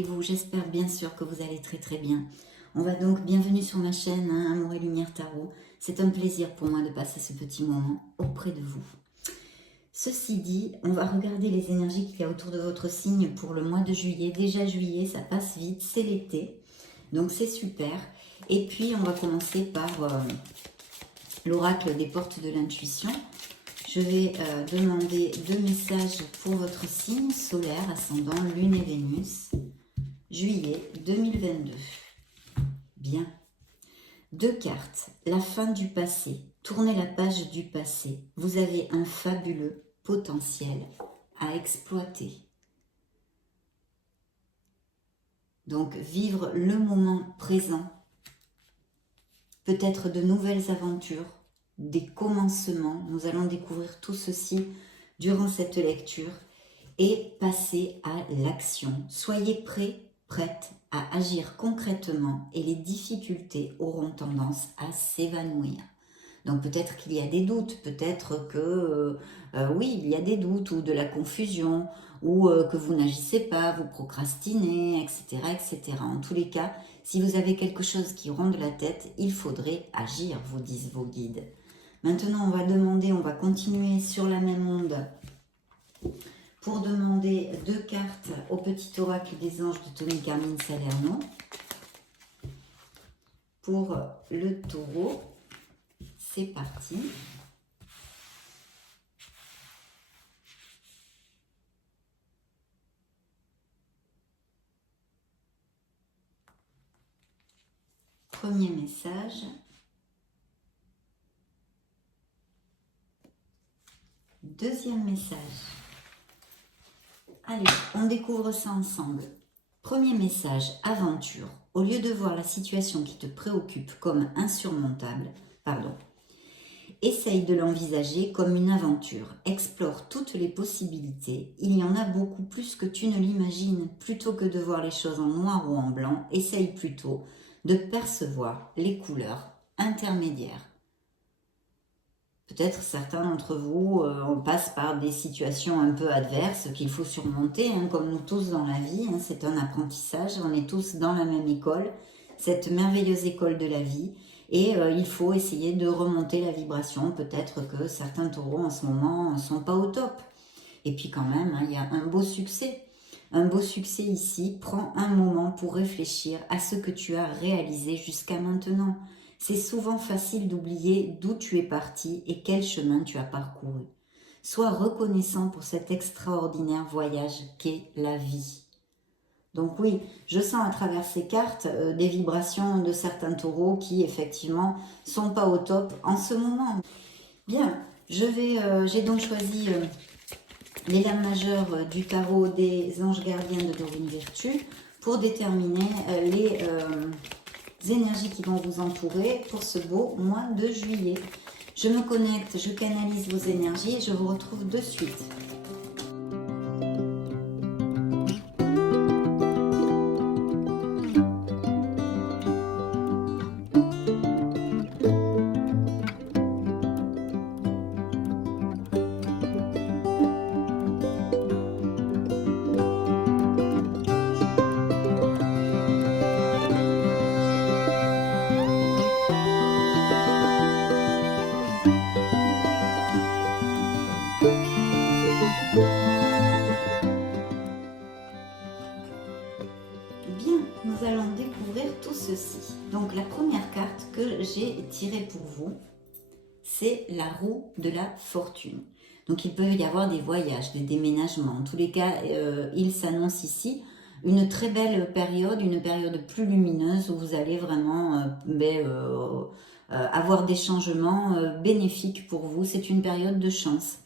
allez-vous? J'espère bien sûr que vous allez très très bien. On va donc, bienvenue sur ma chaîne, hein, Amour et Lumière Tarot. C'est un plaisir pour moi de passer ce petit moment auprès de vous. Ceci dit, on va regarder les énergies qu'il y a autour de votre signe pour le mois de juillet. Déjà juillet, ça passe vite, c'est l'été, donc c'est super. Et puis on va commencer par l'oracle des portes de l'intuition. Je vais demander 2 messages pour votre signe solaire, ascendant, lune et Vénus, juillet 2022. Bien. 2 cartes. La fin du passé. Tournez la page du passé. Vous avez un fabuleux potentiel à exploiter. Donc, vivre le moment présent. Peut-être de nouvelles aventures, des commencements. Nous allons découvrir tout ceci durant cette lecture et passer à l'action. Soyez prêts, prêtes à agir concrètement et les difficultés auront tendance à s'évanouir. Donc peut-être qu'il y a des doutes, peut-être que oui, il y a des doutes ou de la confusion ou que vous n'agissez pas, vous procrastinez, etc., etc. En tous les cas, si vous avez quelque chose qui ronde la tête, il faudrait agir, vous disent vos guides. Maintenant, on va continuer sur la même onde pour demander 2 cartes au petit oracle des anges de Tony Carmine Salerno. Pour le taureau, c'est parti. Premier message. Deuxième message. Allez, on découvre ça ensemble. Premier message, aventure. Au lieu de voir la situation qui te préoccupe comme insurmontable, essaye de l'envisager comme une aventure. Explore toutes les possibilités. Il y en a beaucoup plus que tu ne l'imagines. Plutôt que de voir les choses en noir ou en blanc, essaye plutôt de percevoir les couleurs intermédiaires. Peut-être certains d'entre vous, on passe par des situations un peu adverses qu'il faut surmonter, hein, comme nous tous dans la vie. Hein, c'est un apprentissage, on est tous dans la même école, cette merveilleuse école de la vie. Et il faut essayer de remonter la vibration. Peut-être que certains taureaux en ce moment ne sont pas au top. Et puis quand même, hein, il y a un beau succès. Un beau succès ici. Prends un moment pour réfléchir à ce que tu as réalisé jusqu'à maintenant. C'est souvent facile d'oublier d'où tu es parti et quel chemin tu as parcouru. Sois reconnaissant pour cet extraordinaire voyage qu'est la vie. Donc oui, je sens à travers ces cartes des vibrations de certains taureaux qui effectivement sont pas au top en ce moment. Bien, j'ai donc choisi les lames majeures du tarot des anges gardiens de Dorine Virtue pour déterminer les énergies qui vont vous entourer pour ce beau mois de juillet. Je me connecte, je canalise vos énergies et je vous retrouve de suite. Bien, nous allons découvrir tout ceci. Donc la première carte que j'ai tirée pour vous, c'est la roue de la fortune. Donc il peut y avoir des voyages, des déménagements. En tous les cas, il s'annonce ici une très belle période, une période plus lumineuse où vous allez vraiment avoir des changements bénéfiques pour vous. C'est une période de chance.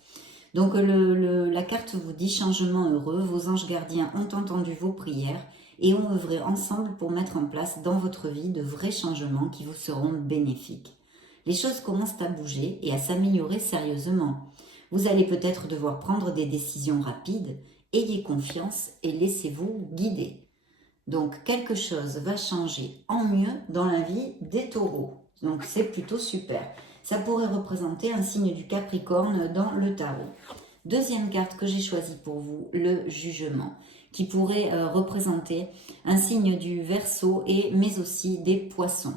Donc la carte vous dit changement heureux. Vos anges gardiens ont entendu vos prières et ont œuvré ensemble pour mettre en place dans votre vie de vrais changements qui vous seront bénéfiques. Les choses commencent à bouger et à s'améliorer sérieusement. Vous allez peut-être devoir prendre des décisions rapides. Ayez confiance et laissez-vous guider. Donc quelque chose va changer en mieux dans la vie des taureaux. Donc c'est plutôt super. Ça pourrait représenter un signe du Capricorne dans le tarot. Deuxième carte que j'ai choisie pour vous, le jugement. qui pourrait représenter un signe du Verseau mais aussi des Poissons.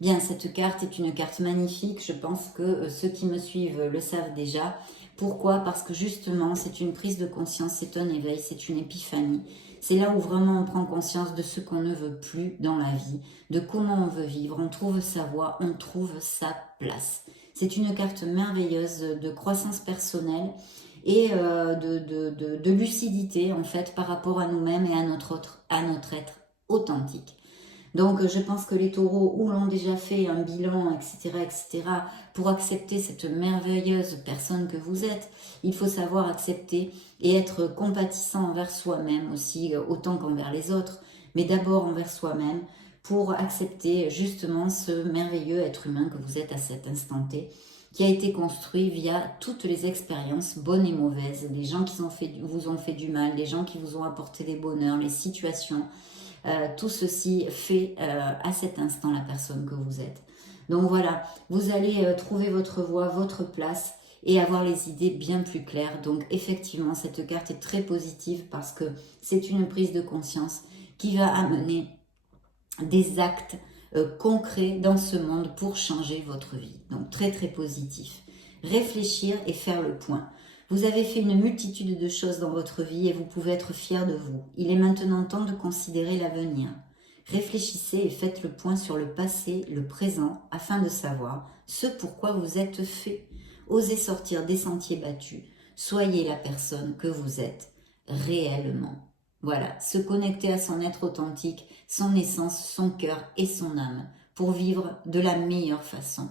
Bien, cette carte est une carte magnifique, je pense que ceux qui me suivent le savent déjà. Pourquoi? Parce que justement, c'est une prise de conscience, c'est un éveil, c'est une épiphanie. C'est là où vraiment on prend conscience de ce qu'on ne veut plus dans la vie, de comment on veut vivre, on trouve sa voie, on trouve sa place. C'est une carte merveilleuse de croissance personnelle et de lucidité en fait par rapport à nous-mêmes et à notre être authentique. Donc je pense que les taureaux ou l'ont déjà fait un bilan, etc., pour accepter cette merveilleuse personne que vous êtes, il faut savoir accepter et être compatissant envers soi-même aussi, autant qu'envers les autres, mais d'abord envers soi-même, pour accepter justement ce merveilleux être humain que vous êtes à cet instant T, qui a été construit via toutes les expériences bonnes et mauvaises, les gens qui vous ont fait du mal, les gens qui vous ont apporté des bonheurs, les situations. Tout ceci fait à cet instant la personne que vous êtes. Donc voilà, vous allez trouver votre voie, votre place et avoir les idées bien plus claires. Donc effectivement, cette carte est très positive parce que c'est une prise de conscience qui va amener des actes concrets dans ce monde pour changer votre vie. Donc très très positif. Réfléchir et faire le point. Vous avez fait une multitude de choses dans votre vie et vous pouvez être fier de vous. Il est maintenant temps de considérer l'avenir. Réfléchissez et faites le point sur le passé, le présent, afin de savoir ce pourquoi vous êtes fait. Osez sortir des sentiers battus. Soyez la personne que vous êtes réellement. Voilà, se connecter à son être authentique, son essence, son cœur et son âme, pour vivre de la meilleure façon,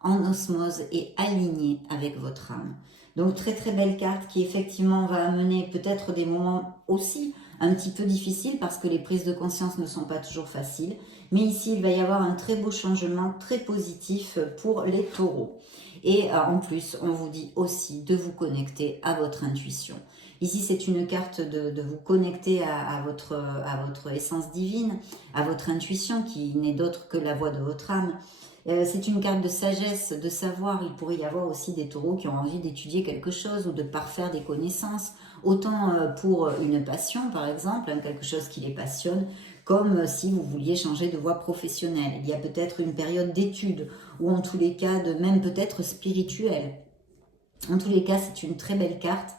en osmose et aligné avec votre âme. Donc très très belle carte qui effectivement va amener peut-être des moments aussi un petit peu difficiles parce que les prises de conscience ne sont pas toujours faciles. Mais ici il va y avoir un très beau changement très positif pour les taureaux. Et en plus on vous dit aussi de vous connecter à votre intuition. Ici c'est une carte de vous connecter à votre essence divine, à votre intuition qui n'est d'autre que la voix de votre âme. C'est une carte de sagesse, de savoir. Il pourrait y avoir aussi des taureaux qui ont envie d'étudier quelque chose ou de parfaire des connaissances, autant pour une passion par exemple, quelque chose qui les passionne, comme si vous vouliez changer de voie professionnelle. Il y a peut-être une période d'études ou en tous les cas de même peut-être spirituelle. En tous les cas, c'est une très belle carte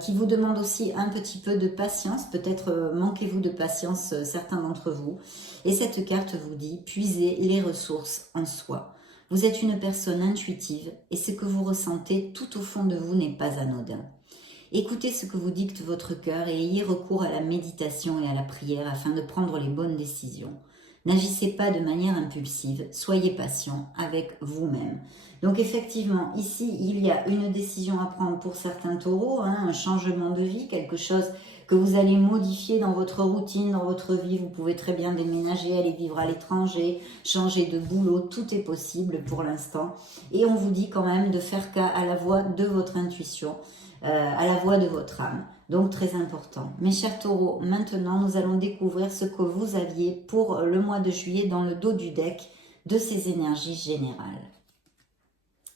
qui vous demande aussi un petit peu de patience. Peut-être manquez-vous de patience, certains d'entre vous. Et cette carte vous dit, puisez les ressources en soi. Vous êtes une personne intuitive et ce que vous ressentez tout au fond de vous n'est pas anodin. Écoutez ce que vous dicte votre cœur et ayez recours à la méditation et à la prière afin de prendre les bonnes décisions. N'agissez pas de manière impulsive, soyez patient avec vous-même. Donc effectivement, ici, il y a une décision à prendre pour certains taureaux, un changement de vie, quelque chose que vous allez modifier dans votre routine, dans votre vie. Vous pouvez très bien déménager, aller vivre à l'étranger, changer de boulot, tout est possible pour l'instant. Et on vous dit quand même de faire cas à la voix de votre intuition, à la voix de votre âme. Donc très important. Mes chers taureaux, maintenant nous allons découvrir ce que vous aviez pour le mois de juillet dans le dos du deck de ces énergies générales.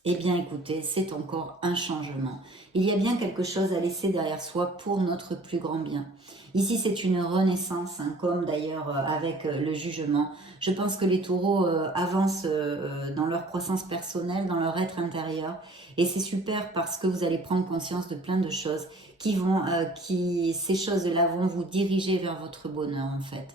Eh bien écoutez, c'est encore un changement. Il y a bien quelque chose à laisser derrière soi pour notre plus grand bien. Ici c'est une renaissance, comme d'ailleurs avec le jugement. Je pense que les taureaux avancent dans leur croissance personnelle, dans leur être intérieur. Et c'est super parce que vous allez prendre conscience de plein de choses ces choses-là vont vous diriger vers votre bonheur en fait.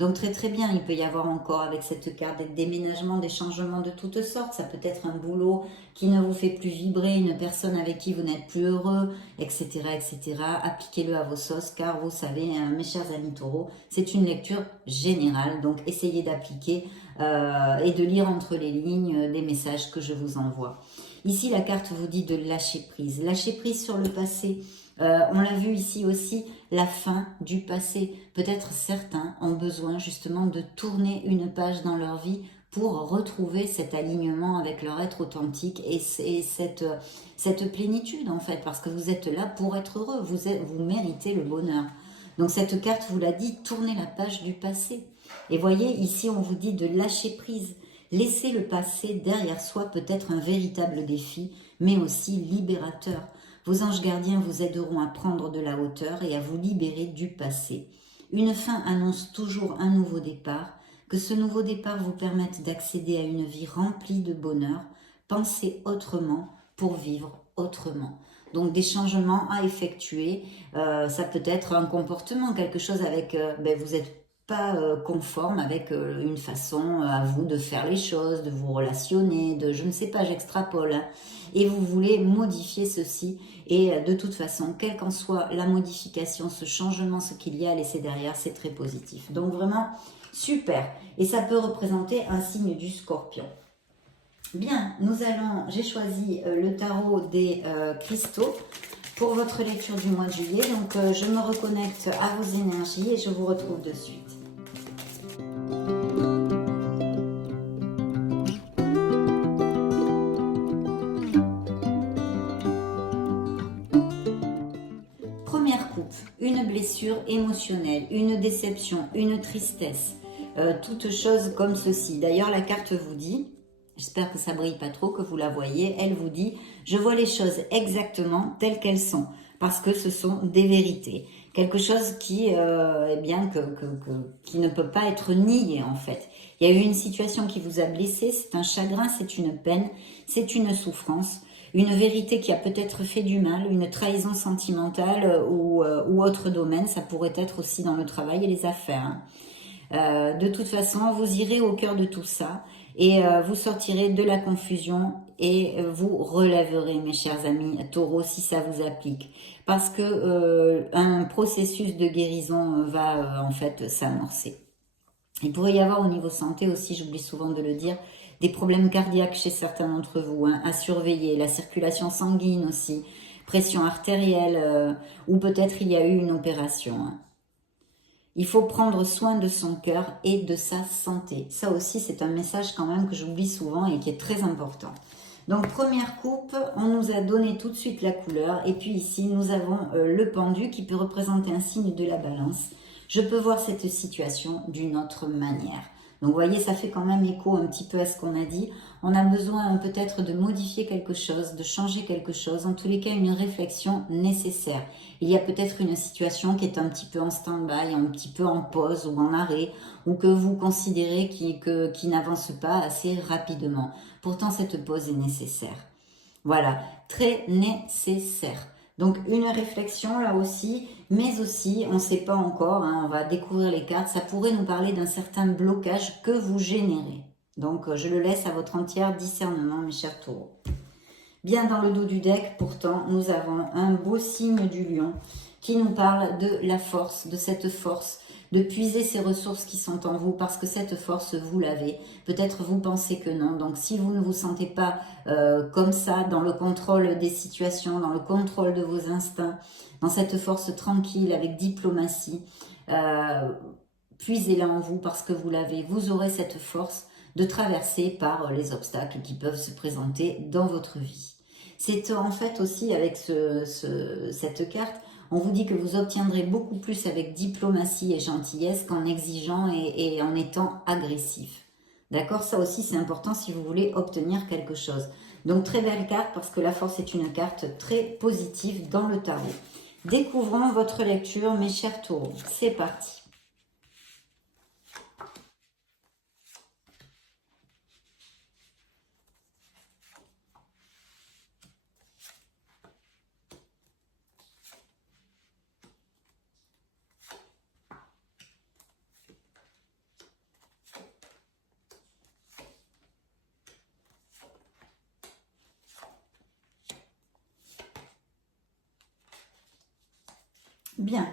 Donc très très bien, il peut y avoir encore avec cette carte des déménagements, des changements de toutes sortes. Ça peut être un boulot qui ne vous fait plus vibrer, une personne avec qui vous n'êtes plus heureux, etc. etc. Appliquez-le à vos sauces car vous savez, mes chers amis taureaux, c'est une lecture générale. Donc essayez d'appliquer et de lire entre les lignes les messages que je vous envoie. Ici, la carte vous dit de lâcher prise. Lâcher prise sur le passé. On l'a vu ici aussi, la fin du passé. Peut-être certains ont besoin justement de tourner une page dans leur vie pour retrouver cet alignement avec leur être authentique et cette plénitude en fait, parce que vous êtes là pour être heureux, vous méritez le bonheur. Donc cette carte vous l'a dit, tournez la page du passé. Et voyez, ici on vous dit de lâcher prise. Laisser le passé derrière soi peut être un véritable défi, mais aussi libérateur. Vos anges gardiens vous aideront à prendre de la hauteur et à vous libérer du passé. Une fin annonce toujours un nouveau départ. Que ce nouveau départ vous permette d'accéder à une vie remplie de bonheur. Pensez autrement pour vivre autrement. Donc des changements à effectuer, ça peut être un comportement, quelque chose avec, vous n'êtes pas conforme avec une façon à vous de faire les choses, de vous relationner, de je ne sais pas, j'extrapole, hein, et vous voulez modifier ceci, et de toute façon, quelle qu'en soit la modification, ce changement, ce qu'il y a à laisser derrière, c'est très positif. Donc vraiment, super, et ça peut représenter un signe du Scorpion. Bien, j'ai choisi le tarot des cristaux pour votre lecture du mois de juillet. Donc, je me reconnecte à vos énergies et je vous retrouve de suite. Première coupe, une blessure émotionnelle, une déception, une tristesse, toute chose comme ceci. D'ailleurs, la carte vous dit... J'espère que ça brille pas trop, que vous la voyez. Elle vous dit, je vois les choses exactement telles qu'elles sont, parce que ce sont des vérités. Quelque chose qui, qui ne peut pas être nié en fait. Il y a eu une situation qui vous a blessé, c'est un chagrin, c'est une peine, c'est une souffrance, une vérité qui a peut-être fait du mal, une trahison sentimentale ou autre domaine. Ça pourrait être aussi dans le travail et les affaires. De toute façon, vous irez au cœur de tout ça et vous sortirez de la confusion et vous relèverez, mes chers amis taureaux, si ça vous applique. Parce que un processus de guérison va en fait s'amorcer. Il pourrait y avoir au niveau santé aussi, j'oublie souvent de le dire, des problèmes cardiaques chez certains d'entre vous, hein, à surveiller, la circulation sanguine aussi, pression artérielle, ou peut-être il y a eu une opération, hein. Il faut prendre soin de son cœur et de sa santé. Ça aussi, c'est un message quand même que j'oublie souvent et qui est très important. Donc, première coupe, on nous a donné tout de suite la couleur. Et puis ici, nous avons le pendu qui peut représenter un signe de la balance. Je peux voir cette situation d'une autre manière. Donc, vous voyez, ça fait quand même écho un petit peu à ce qu'on a dit. On a besoin peut-être de modifier quelque chose, de changer quelque chose. En tous les cas, une réflexion nécessaire. Il y a peut-être une situation qui est un petit peu en stand-by, un petit peu en pause ou en arrêt, ou que vous considérez qui n'avance pas assez rapidement. Pourtant, cette pause est nécessaire. Voilà, très nécessaire. Donc, une réflexion là aussi, mais aussi, on ne sait pas encore, hein, on va découvrir les cartes, ça pourrait nous parler d'un certain blocage que vous générez. Donc, je le laisse à votre entier discernement, mes chers taureaux. Bien dans le dos du deck, pourtant, nous avons un beau signe du lion qui nous parle de la force, de cette force, de puiser ces ressources qui sont en vous parce que cette force, vous l'avez. Peut-être vous pensez que non. Donc, si vous ne vous sentez pas comme ça, dans le contrôle des situations, dans le contrôle de vos instincts, dans cette force tranquille, avec diplomatie, puisez-la en vous parce que vous l'avez. Vous aurez cette force de traverser par les obstacles qui peuvent se présenter dans votre vie. C'est en fait aussi avec cette carte, on vous dit que vous obtiendrez beaucoup plus avec diplomatie et gentillesse qu'en exigeant et en étant agressif. D'accord? Ça aussi c'est important si vous voulez obtenir quelque chose. Donc très belle carte parce que la force est une carte très positive dans le tarot. Découvrons votre lecture, mes chers taureaux. C'est parti. Bien.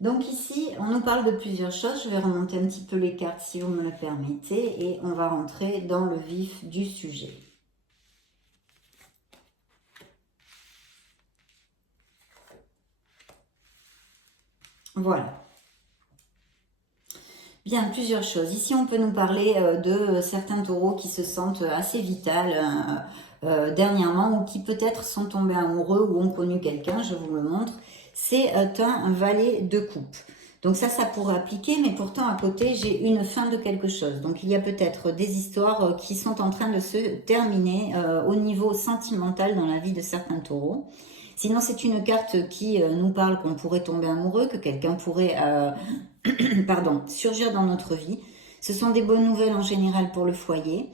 Donc ici, on nous parle de plusieurs choses. Je vais remonter un petit peu les cartes si vous me le permettez et on va rentrer dans le vif du sujet. Voilà. Bien, plusieurs choses. Ici, on peut nous parler de certains taureaux qui se sentent assez vitales dernièrement ou qui peut-être sont tombés amoureux ou ont connu quelqu'un, je vous le montre. C'est un valet de coupe. Donc ça pourrait appliquer, mais pourtant à côté, j'ai une fin de quelque chose. Donc il y a peut-être des histoires qui sont en train de se terminer au niveau sentimental dans la vie de certains taureaux. Sinon, c'est une carte qui nous parle qu'on pourrait tomber amoureux, que quelqu'un pourrait pardon, surgir dans notre vie. Ce sont des bonnes nouvelles en général pour le foyer.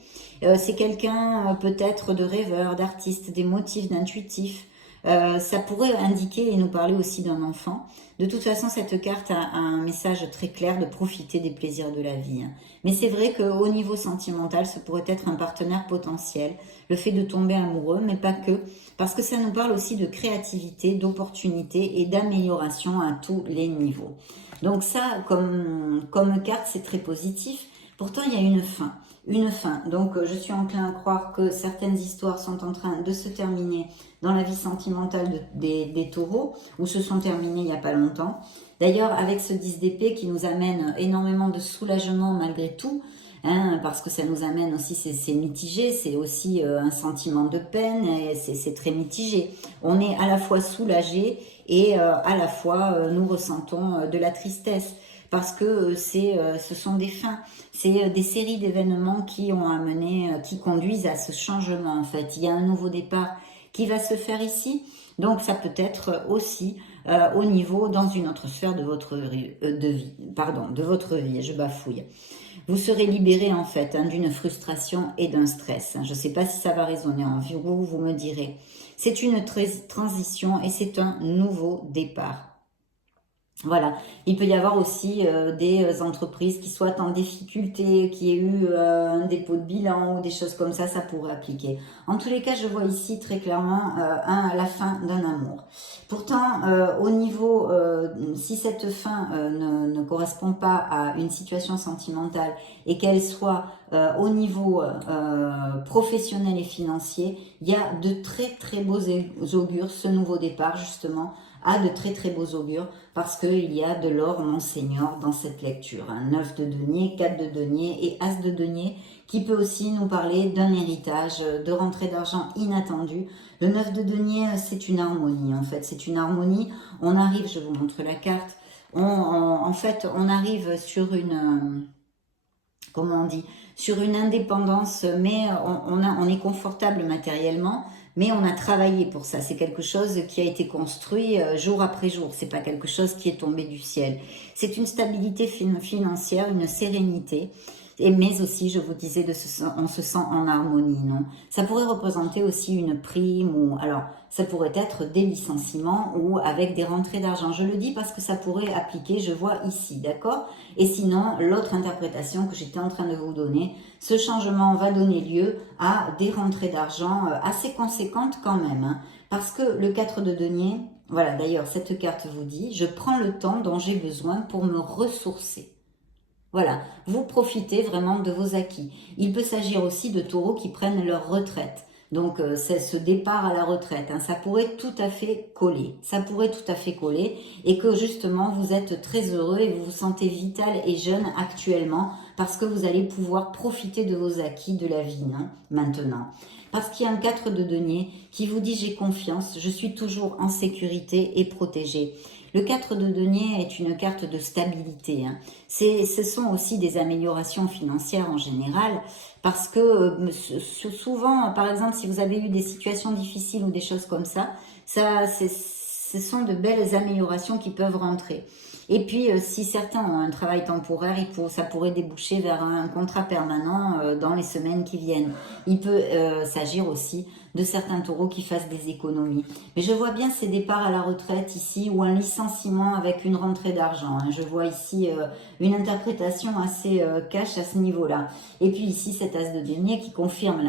C'est quelqu'un peut-être de rêveur, d'artiste, d'émotif, d'intuitif. Ça pourrait indiquer et nous parler aussi d'un enfant. De toute façon, cette carte a un message très clair de profiter des plaisirs de la vie. Mais c'est vrai qu'au niveau sentimental, ce pourrait être un partenaire potentiel, le fait de tomber amoureux, mais pas que, parce que ça nous parle aussi de créativité, d'opportunité et d'amélioration à tous les niveaux. Donc ça, comme carte, c'est très positif. Pourtant, il y a une fin. Une fin. Donc, je suis enclin à croire que certaines histoires sont en train de se terminer dans la vie sentimentale des taureaux, ou se sont terminées il n'y a pas longtemps. D'ailleurs, avec ce 10 d'épée qui nous amène énormément de soulagement malgré tout, hein, parce que ça nous amène aussi, c'est mitigé, c'est aussi un sentiment de peine, et c'est très mitigé. On est à la fois soulagé et à la fois nous ressentons de la tristesse. Parce que ce sont des fins, c'est des séries d'événements qui ont amené, qui conduisent à ce changement en fait. Il y a un nouveau départ qui va se faire ici, donc ça peut être aussi au niveau dans une autre sphère de votre vie, de votre vie. Je bafouille. Vous serez libéré en fait hein, d'une frustration et d'un stress. Je ne sais pas si ça va résonner en vous, vous me direz. C'est une transition et c'est un nouveau départ. Voilà, il peut y avoir aussi des entreprises qui soient en difficulté, qui aient eu un dépôt de bilan ou des choses comme ça pourrait appliquer. En tous les cas, je vois ici très clairement la fin d'un amour. Pourtant, au niveau, si cette fin ne correspond pas à une situation sentimentale et qu'elle soit au niveau professionnel et financier, il y a de très très beaux augures, ce nouveau départ justement, a de très très beaux augures parce qu'il y a de l'or Monseigneur dans cette lecture. 9 de denier, 4 de denier et As de denier qui peut aussi nous parler d'un héritage, de rentrée d'argent inattendue. Le 9 de denier, c'est une harmonie en fait, c'est une harmonie. On arrive, je vous montre la carte, en fait on arrive sur une... comment on dit, sur une indépendance, mais on est confortable matériellement, mais on a travaillé pour ça. C'est quelque chose qui a été construit jour après jour. C'est pas quelque chose qui est tombé du ciel. C'est une stabilité financière, une sérénité. Mais aussi, je vous disais, on se sent en harmonie, non? Ça pourrait représenter aussi une prime ou alors ça pourrait être des licenciements ou avec des rentrées d'argent. Je le dis parce que ça pourrait appliquer, je vois ici, d'accord? Et sinon, l'autre interprétation que j'étais en train de vous donner, ce changement va donner lieu à des rentrées d'argent assez conséquentes quand même, hein, parce que le 4 de denier, voilà, d'ailleurs, cette carte vous dit, je prends le temps dont j'ai besoin pour me ressourcer. Voilà, vous profitez vraiment de vos acquis. Il peut s'agir aussi de taureaux qui prennent leur retraite. Donc, c'est ce départ à la retraite. Hein, ça pourrait tout à fait coller. Ça pourrait tout à fait coller. Et que justement, vous êtes très heureux et vous vous sentez vital et jeune actuellement parce que vous allez pouvoir profiter de vos acquis de la vie hein, maintenant. Parce qu'il y a un 4 de denier qui vous dit j'ai confiance, je suis toujours en sécurité et protégé. Le 4 de denier est une carte de stabilité. Hein. Ce sont aussi des améliorations financières en général parce que souvent, par exemple, si vous avez eu des situations difficiles ou des choses comme ça, ce sont de belles améliorations qui peuvent rentrer. Et puis, si certains ont un travail temporaire, ça pourrait déboucher vers un contrat permanent dans les semaines qui viennent. Il peut s'agir aussi de certains taureaux qui fassent des économies. Mais je vois bien ces départs à la retraite ici ou un licenciement avec une rentrée d'argent. Hein. Je vois ici une interprétation assez cash à ce niveau-là. Et puis ici, cet as de denier qui confirme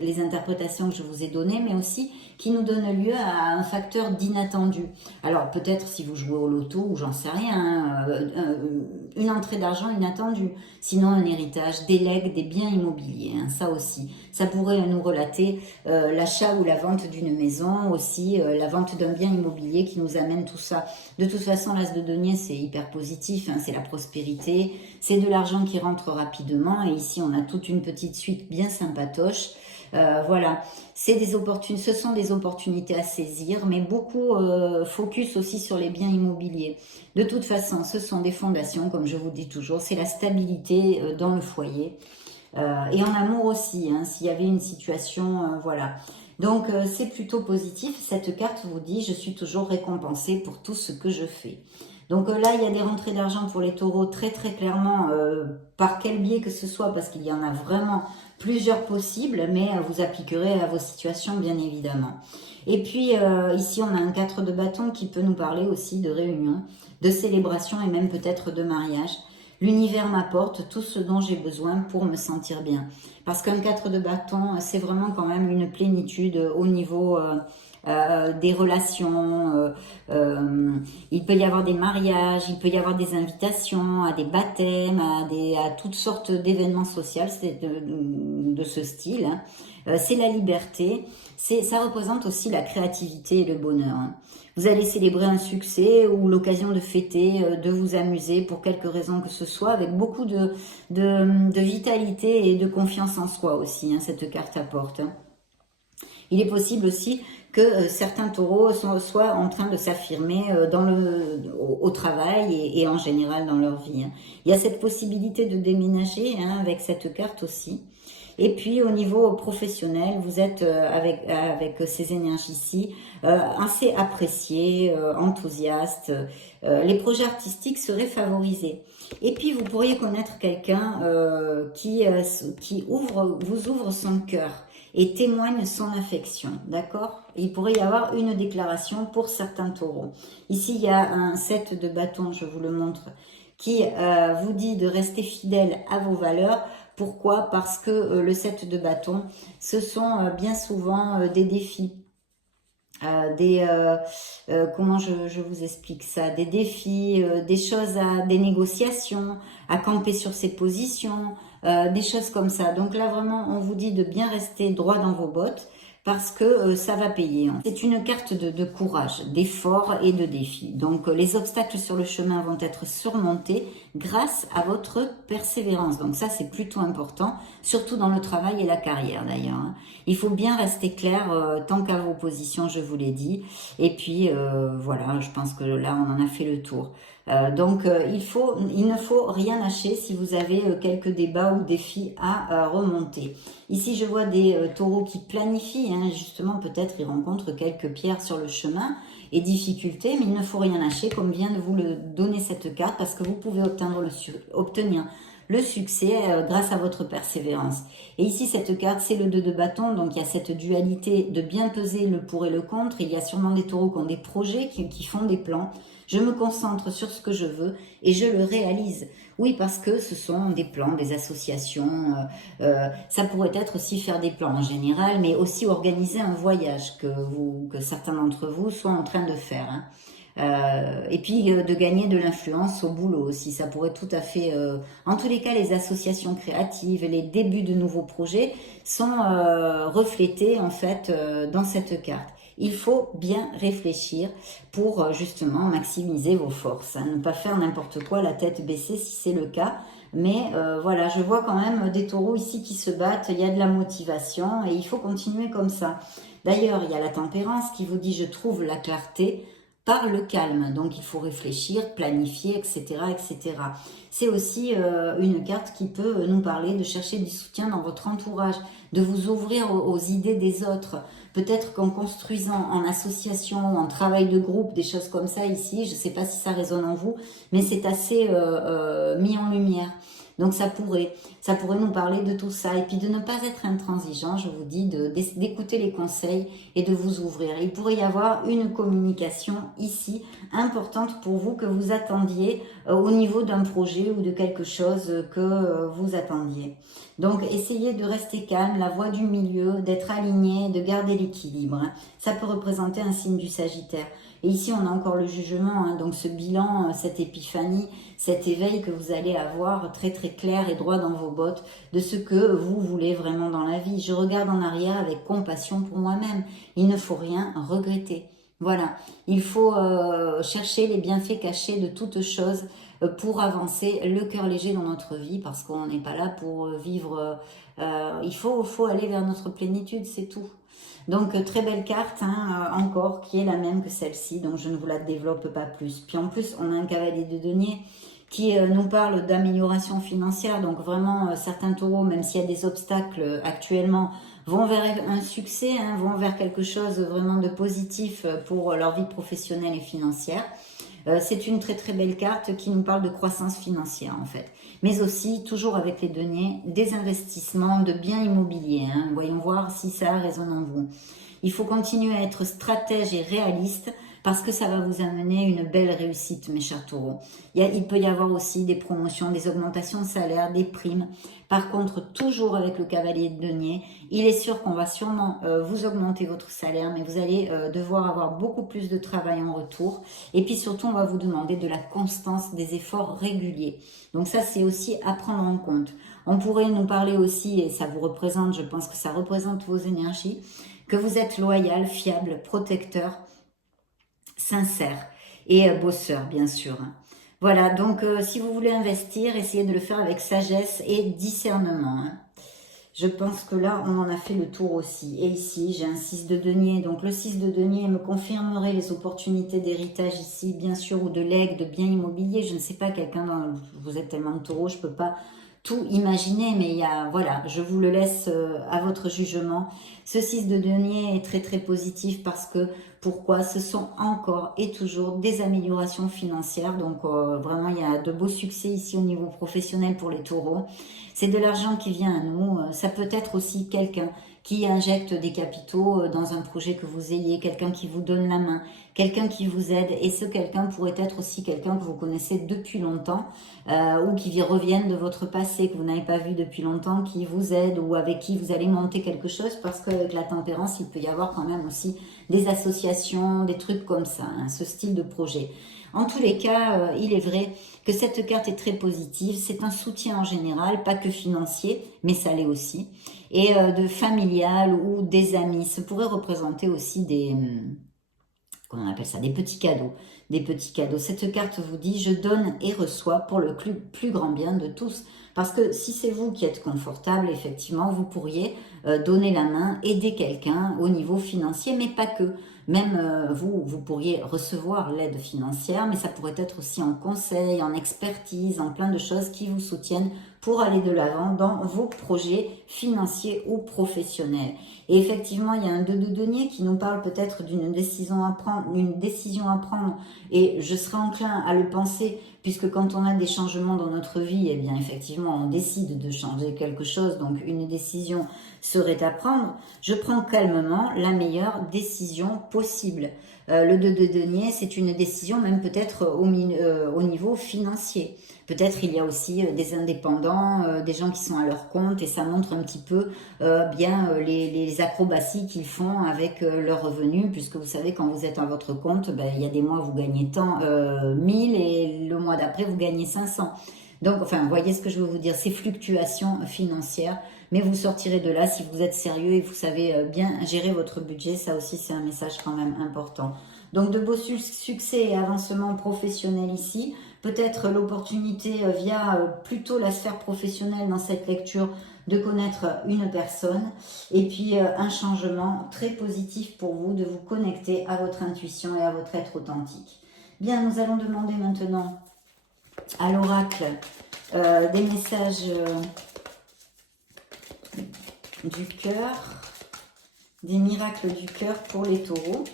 les interprétations que je vous ai données, mais aussi qui nous donne lieu à un facteur d'inattendu. Alors peut-être si vous jouez au loto ou j'en sais rien, une entrée d'argent inattendue, sinon un héritage, des legs, des biens immobiliers, hein, ça aussi. Ça pourrait nous relater l'achat ou la vente d'une maison, aussi la vente d'un bien immobilier qui nous amène tout ça. De toute façon, l'as de denier, c'est hyper positif, hein, c'est la prospérité, c'est de l'argent qui rentre rapidement et ici on a toute une petite suite bien sympatoche. Voilà, ce sont des opportunités à saisir, mais beaucoup focus aussi sur les biens immobiliers. De toute façon, ce sont des fondations, comme je vous dis toujours, c'est la stabilité dans le foyer. Et en amour aussi, hein, s'il y avait une situation, voilà. Donc c'est plutôt positif. Cette carte vous dit, je suis toujours récompensée pour tout ce que je fais. Donc là, il y a des rentrées d'argent pour les taureaux très très clairement, par quel biais que ce soit, parce qu'il y en a vraiment plusieurs possibles, mais vous appliquerez à vos situations bien évidemment. Et puis ici, on a un 4 de bâton qui peut nous parler aussi de réunion, de célébration et même peut-être de mariage. L'univers m'apporte tout ce dont j'ai besoin pour me sentir bien. Parce qu'un 4 de bâton, c'est vraiment quand même une plénitude au niveau des relations. Il peut y avoir des mariages, il peut y avoir des invitations à des baptêmes, à toutes sortes d'événements sociaux de ce style. Hein. C'est la liberté. Ça représente aussi la créativité et le bonheur. Hein. Vous allez célébrer un succès ou l'occasion de fêter, de vous amuser pour quelque raison que ce soit, avec beaucoup de vitalité et de confiance en soi aussi, hein, cette carte apporte. Hein. Il est possible aussi que certains taureaux soient en train de s'affirmer au travail et en général dans leur vie. Hein. Il y a cette possibilité de déménager hein, avec cette carte aussi. Et puis au niveau professionnel, vous êtes avec ces énergies-ci assez apprécié, enthousiaste. Les projets artistiques seraient favorisés. Et puis vous pourriez connaître quelqu'un qui vous ouvre son cœur et témoigne son affection, d'accord? Il pourrait y avoir une déclaration pour certains taureaux. Ici, il y a un 7 de bâton, je vous le montre, qui vous dit de rester fidèle à vos valeurs. Pourquoi? Parce que le 7 de bâton, ce sont bien souvent des défis. Comment je vous explique ça, des défis, des choses des négociations, à camper sur ses positions, des choses comme ça. Donc là vraiment on vous dit de bien rester droit dans vos bottes parce que ça va payer. C'est une carte de courage, d'effort et de défi. Donc les obstacles sur le chemin vont être surmontés grâce à votre persévérance. Donc ça c'est plutôt important, surtout dans le travail et la carrière d'ailleurs. Hein. Il faut bien rester clair tant qu'à vos positions, je vous l'ai dit. Et puis voilà, je pense que là on en a fait le tour. Donc il ne faut rien lâcher si vous avez quelques débats ou défis à remonter. Ici je vois des taureaux qui planifient, hein, justement peut-être ils rencontrent quelques pierres sur le chemin et difficultés, mais il ne faut rien lâcher comme vient de vous le donner cette carte parce que vous pouvez obtenir le succès grâce à votre persévérance. Et ici, cette carte, c'est le 2 de bâton, donc il y a cette dualité de bien peser le pour et le contre. Il y a sûrement des taureaux qui ont des projets, qui font des plans. Je me concentre sur ce que je veux et je le réalise. Oui, parce que ce sont des plans, des associations. Ça pourrait être aussi faire des plans en général, mais aussi organiser un voyage que certains d'entre vous sont en train de faire. Hein. Et puis de gagner de l'influence au boulot aussi, ça pourrait tout à fait... En tous les cas, les associations créatives, les débuts de nouveaux projets sont reflétés en fait dans cette carte. Il faut bien réfléchir pour justement maximiser vos forces, hein, ne pas faire n'importe quoi, la tête baissée si c'est le cas. Mais voilà, je vois quand même des taureaux ici qui se battent, il y a de la motivation et il faut continuer comme ça. D'ailleurs, il y a la tempérance qui vous dit « je trouve la clarté » par le calme. Donc il faut réfléchir, planifier, etc. etc. C'est aussi une carte qui peut nous parler de chercher du soutien dans votre entourage, de vous ouvrir aux idées des autres. Peut-être qu'en construisant en association, en travail de groupe, des choses comme ça ici, je ne sais pas si ça résonne en vous, mais c'est assez mis en lumière. Donc ça pourrait nous parler de tout ça. Et puis de ne pas être intransigeant, je vous dis, d'écouter les conseils et de vous ouvrir. Il pourrait y avoir une communication ici importante pour vous que vous attendiez au niveau d'un projet ou de quelque chose que vous attendiez. Donc essayez de rester calme, la voie du milieu, d'être aligné, de garder l'équilibre. Hein. Ça peut représenter un signe du Sagittaire. Et ici, on a encore le jugement, hein, donc ce bilan, cette épiphanie, cet éveil que vous allez avoir très très clair et droit dans vos bottes de ce que vous voulez vraiment dans la vie. Je regarde en arrière avec compassion pour moi-même. Il ne faut rien regretter. Voilà, il faut chercher les bienfaits cachés de toute chose pour avancer le cœur léger dans notre vie, parce qu'on n'est pas là pour vivre, il faut aller vers notre plénitude, c'est tout. Donc très belle carte, hein, encore, qui est la même que celle-ci, donc je ne vous la développe pas plus. Puis en plus, on a un cavalier de denier qui nous parle d'amélioration financière, donc vraiment certains taureaux, même s'il y a des obstacles actuellement, vont vers un succès, hein, vont vers quelque chose vraiment de positif pour leur vie professionnelle et financière. C'est une très très belle carte qui nous parle de croissance financière en fait. Mais aussi, toujours avec les deniers, des investissements de biens immobiliers. Hein. Voyons voir si ça résonne en vous. Il faut continuer à être stratège et réaliste parce que ça va vous amener une belle réussite, mes chers taureaux. Il peut y avoir aussi des promotions, des augmentations de salaire, des primes. Par contre, toujours avec le cavalier de denier, il est sûr qu'on va sûrement vous augmenter votre salaire, mais vous allez devoir avoir beaucoup plus de travail en retour. Et puis surtout, on va vous demander de la constance, des efforts réguliers. Donc ça, c'est aussi à prendre en compte. On pourrait nous parler aussi, et ça vous représente, je pense que ça représente vos énergies, que vous êtes loyal, fiable, protecteur, sincère et bosseur, bien sûr. Voilà, donc si vous voulez investir, essayez de le faire avec sagesse et discernement. Hein. Je pense que là, on en a fait le tour aussi. Et ici, j'ai un 6 de denier. Donc le 6 de denier me confirmerait les opportunités d'héritage ici, bien sûr, ou de legs, de biens immobiliers. Je ne sais pas, quelqu'un dans... Vous êtes tellement de taureau, je ne peux pas tout imaginer, mais il y a, voilà, je vous le laisse à votre jugement. Ce 6 de denier est très très positif parce que, pourquoi? Ce sont encore et toujours des améliorations financières, donc vraiment il y a de beaux succès ici au niveau professionnel pour les taureaux. C'est de l'argent qui vient à nous, ça peut être aussi quelqu'un qui injecte des capitaux dans un projet que vous ayez, quelqu'un qui vous donne la main, quelqu'un qui vous aide, et ce quelqu'un pourrait être aussi quelqu'un que vous connaissez depuis longtemps, ou qui reviennent de votre passé, que vous n'avez pas vu depuis longtemps, qui vous aide, ou avec qui vous allez monter quelque chose, parce qu'avec la tempérance, il peut y avoir quand même aussi des associations, des trucs comme ça, hein, ce style de projet. En tous les cas, il est vrai que cette carte est très positive, c'est un soutien en général, pas que financier, mais ça l'est aussi, et de familial ou des amis. Ça pourrait représenter aussi des... comment on appelle ça, des petits cadeaux. Des petits cadeaux. Cette carte vous dit, je donne et reçois pour le plus grand bien de tous. Parce que si c'est vous qui êtes confortable, effectivement, vous pourriez donner la main, aider quelqu'un au niveau financier, mais pas que. Même vous pourriez recevoir l'aide financière, mais ça pourrait être aussi en conseil, en expertise, en plein de choses qui vous soutiennent pour aller de l'avant dans vos projets financiers ou professionnels. Et effectivement, il y a un 2 de denier qui nous parle peut-être d'une décision à prendre, et je serais enclin à le penser, puisque quand on a des changements dans notre vie, eh bien effectivement, on décide de changer quelque chose, donc une décision serait à prendre. Je prends calmement la meilleure décision possible. Le 2 de denier, c'est une décision même peut-être au niveau financier. Peut-être il y a aussi des indépendants, des gens qui sont à leur compte, et ça montre un petit peu les acrobaties qu'ils font avec leurs revenus, puisque vous savez, quand vous êtes à votre compte, ben, il y a des mois vous gagnez tant, 1000, et le mois d'après vous gagnez 500. Donc, enfin, vous voyez ce que je veux vous dire, ces fluctuations financières, mais vous sortirez de là si vous êtes sérieux et vous savez bien gérer votre budget. Ça aussi, c'est un message quand même important. Donc, de beaux succès et avancements professionnels ici. Peut-être l'opportunité via plutôt la sphère professionnelle dans cette lecture de connaître une personne. Et puis, un changement très positif pour vous de vous connecter à votre intuition et à votre être authentique. Bien, nous allons demander maintenant à l'oracle des messages du cœur, des miracles du cœur pour les taureaux.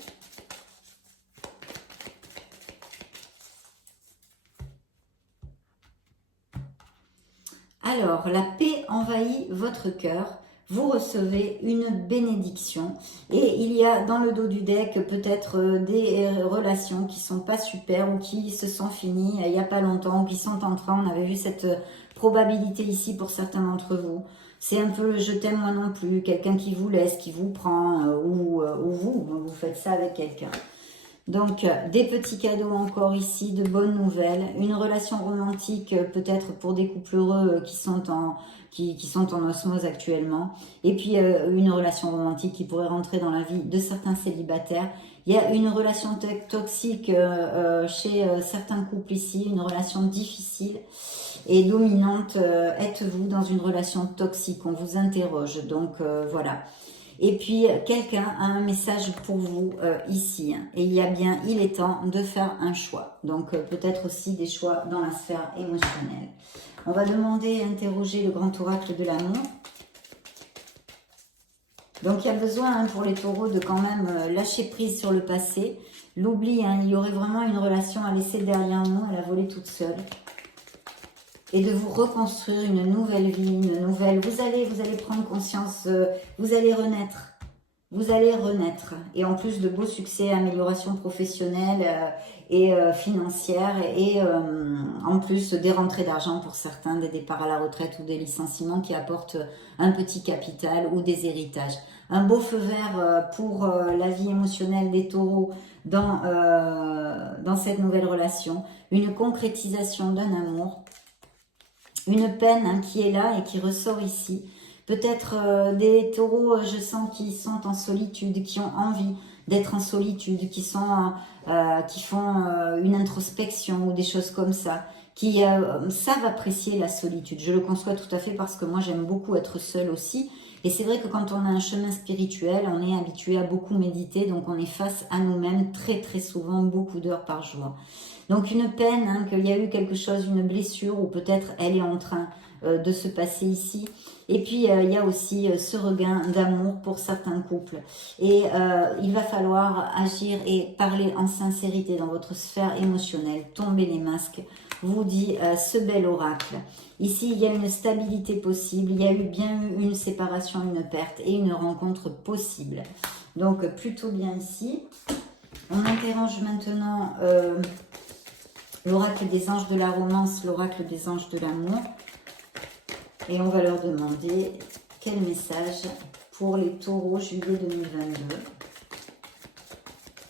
Alors, la paix envahit votre cœur. Vous recevez une bénédiction, et il y a dans le dos du deck peut-être des relations qui sont pas super, ou qui se sont finies il n'y a pas longtemps, ou qui sont en train. On avait vu cette probabilité ici pour certains d'entre vous. C'est un peu le je t'aime moi non plus, quelqu'un qui vous laisse, qui vous prend, ou vous faites ça avec quelqu'un. Donc, des petits cadeaux encore ici, de bonnes nouvelles, une relation romantique peut-être pour des couples heureux qui sont en osmose actuellement, et puis une relation romantique qui pourrait rentrer dans la vie de certains célibataires. Il y a une relation toxique chez certains couples ici, une relation difficile et dominante. Êtes-vous dans une relation toxique? On vous interroge, donc voilà. Et puis, quelqu'un a un message pour vous ici. Et il est temps de faire un choix. Donc, peut-être aussi des choix dans la sphère émotionnelle. On va demander et interroger le grand oracle de l'amour. Donc, il y a besoin pour les taureaux de quand même lâcher prise sur le passé. L'oubli, il y aurait vraiment une relation à laisser derrière nous, à la voler toute seule. Et de vous reconstruire une nouvelle vie, une nouvelle... Vous allez prendre conscience, vous allez renaître. Vous allez renaître. Et en plus de beaux succès, amélioration professionnelle et financière. Et en plus des rentrées d'argent pour certains, des départs à la retraite ou des licenciements qui apportent un petit capital ou des héritages. Un beau feu vert pour la vie émotionnelle des taureaux dans cette nouvelle relation. Une concrétisation d'un amour. Une peine qui est là et qui ressort ici. Peut-être des taureaux, je sens, qui sont en solitude, qui ont envie d'être en solitude, qui font une introspection ou des choses comme ça, qui savent apprécier la solitude. Je le conçois tout à fait parce que moi, j'aime beaucoup être seule aussi. Et c'est vrai que quand on a un chemin spirituel, on est habitué à beaucoup méditer, donc on est face à nous-mêmes très très souvent, beaucoup d'heures par jour. Donc une peine, qu'il y a eu quelque chose, une blessure, ou peut-être elle est en train de se passer ici. Et puis il y a aussi ce regain d'amour pour certains couples. Et il va falloir agir et parler en sincérité dans votre sphère émotionnelle. Tomber les masques, vous dit ce bel oracle. Ici, il y a une stabilité possible, il y a bien eu une séparation, une perte et une rencontre possible. Donc plutôt bien ici. On interroge maintenant l'oracle des anges de la romance, l'oracle des anges de l'amour. Et on va leur demander quel message pour les taureaux juillet 2022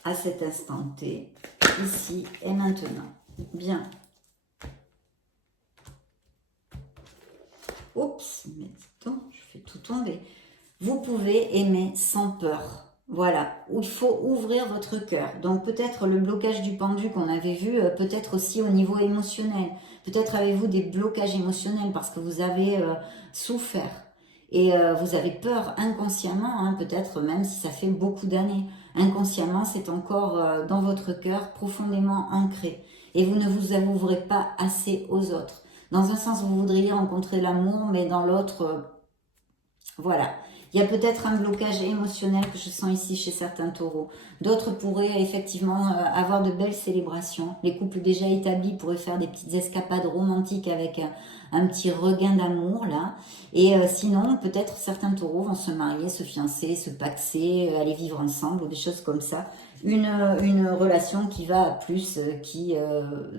à cet instant T, ici et maintenant. Bien. Oups, mais attends, je fais tout tomber. Vous pouvez aimer sans peur. Voilà, il faut ouvrir votre cœur. Donc peut-être le blocage du pendu qu'on avait vu, peut-être aussi au niveau émotionnel. Peut-être avez-vous des blocages émotionnels parce que vous avez souffert. Et vous avez peur inconsciemment, peut-être même si ça fait beaucoup d'années. Inconsciemment, c'est encore dans votre cœur profondément ancré. Et vous ne vous ouvrez pas assez aux autres. Dans un sens, vous voudriez rencontrer l'amour, mais dans l'autre, voilà. Il y a peut-être un blocage émotionnel que je sens ici chez certains taureaux. D'autres pourraient effectivement avoir de belles célébrations. Les couples déjà établis pourraient faire des petites escapades romantiques avec un petit regain d'amour là. Et sinon, peut-être certains taureaux vont se marier, se fiancer, se paxer, aller vivre ensemble ou des choses comme ça. Une relation qui va à plus, qui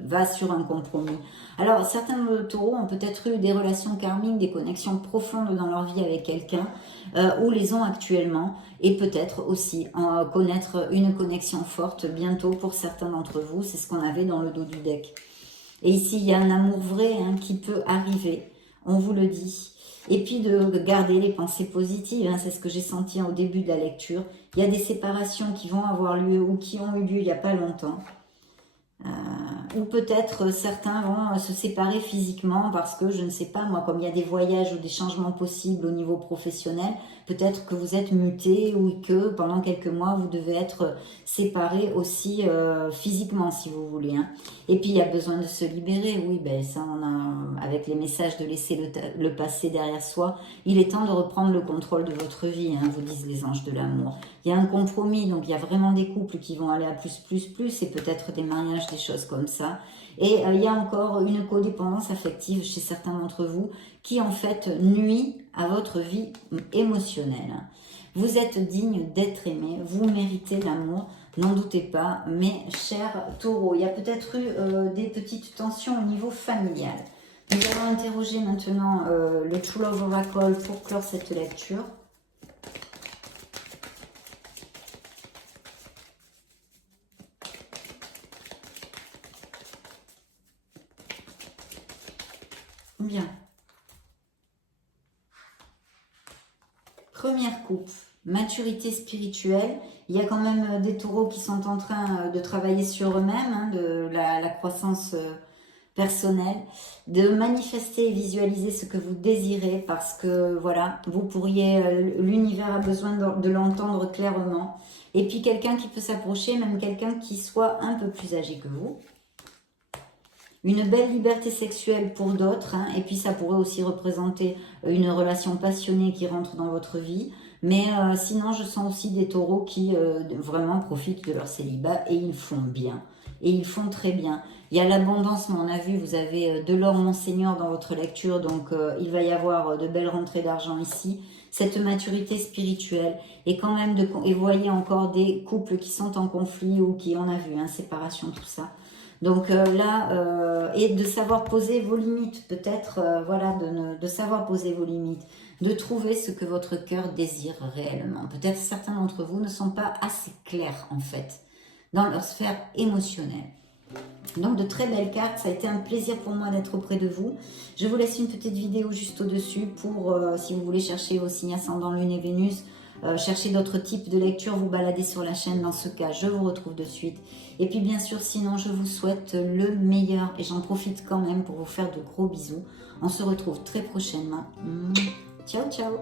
va sur un compromis. Alors, certains taureaux ont peut-être eu des relations karmiques, des connexions profondes dans leur vie avec quelqu'un, ou les ont actuellement, et peut-être aussi connaître une connexion forte bientôt pour certains d'entre vous. C'est ce qu'on avait dans le dos du deck. Et ici, il y a un amour vrai qui peut arriver, on vous le dit. Et puis de garder les pensées positives, c'est ce que j'ai senti au début de la lecture. Il y a des séparations qui vont avoir lieu ou qui ont eu lieu il n'y a pas longtemps. Ou peut-être certains vont se séparer physiquement parce que, je ne sais pas moi, comme il y a des voyages ou des changements possibles au niveau professionnel, peut-être que vous êtes muté ou que pendant quelques mois vous devez être séparés aussi physiquement si vous voulez. Et puis il y a besoin de se libérer, oui, ça on a, avec les messages de laisser le passé derrière soi, il est temps de reprendre le contrôle de votre vie, vous disent les anges de l'amour. Il y a un compromis, donc il y a vraiment des couples qui vont aller à plus et peut-être des mariages, des choses comme ça. Et il y a encore une codépendance affective chez certains d'entre vous qui en fait nuit à votre vie émotionnelle. Vous êtes digne d'être aimé, vous méritez l'amour, n'en doutez pas, mes chers taureaux. Il y a peut-être eu des petites tensions au niveau familial. Nous allons interroger maintenant le True Love Oracle pour clore cette lecture. première coupe, maturité spirituelle. Il y a quand même des taureaux qui sont en train de travailler sur eux-mêmes, hein, de la croissance personnelle, de manifester et visualiser ce que vous désirez parce que voilà, vous pourriez, l'univers a besoin de l'entendre clairement. Et puis quelqu'un qui peut s'approcher, même quelqu'un qui soit un peu plus âgé que vous. Une belle liberté sexuelle pour d'autres, hein, et puis ça pourrait aussi représenter une relation passionnée qui rentre dans votre vie. Mais sinon, je sens aussi des taureaux qui vraiment profitent de leur célibat et ils font bien. Et ils font très bien. Il y a l'abondance, mais on a vu, vous avez de l'or Monseigneur dans votre lecture, donc il va y avoir de belles rentrées d'argent ici. Cette maturité spirituelle et quand même, et vous voyez encore des couples qui sont en conflit ou qui, on a vu, hein, séparation, tout ça. Donc là, et de savoir poser vos limites, peut-être, voilà, de savoir poser vos limites, de trouver ce que votre cœur désire réellement. Peut-être certains d'entre vous ne sont pas assez clairs, en fait, dans leur sphère émotionnelle. Donc de très belles cartes, ça a été un plaisir pour moi d'être auprès de vous. Je vous laisse une petite vidéo juste au-dessus pour, si vous voulez chercher vos signes ascendant Lune et Vénus, chercher d'autres types de lectures, vous baladez sur la chaîne. Dans ce cas, je vous retrouve de suite. Et puis bien sûr, sinon, je vous souhaite le meilleur et j'en profite quand même pour vous faire de gros bisous. On se retrouve très prochainement. Ciao, ciao!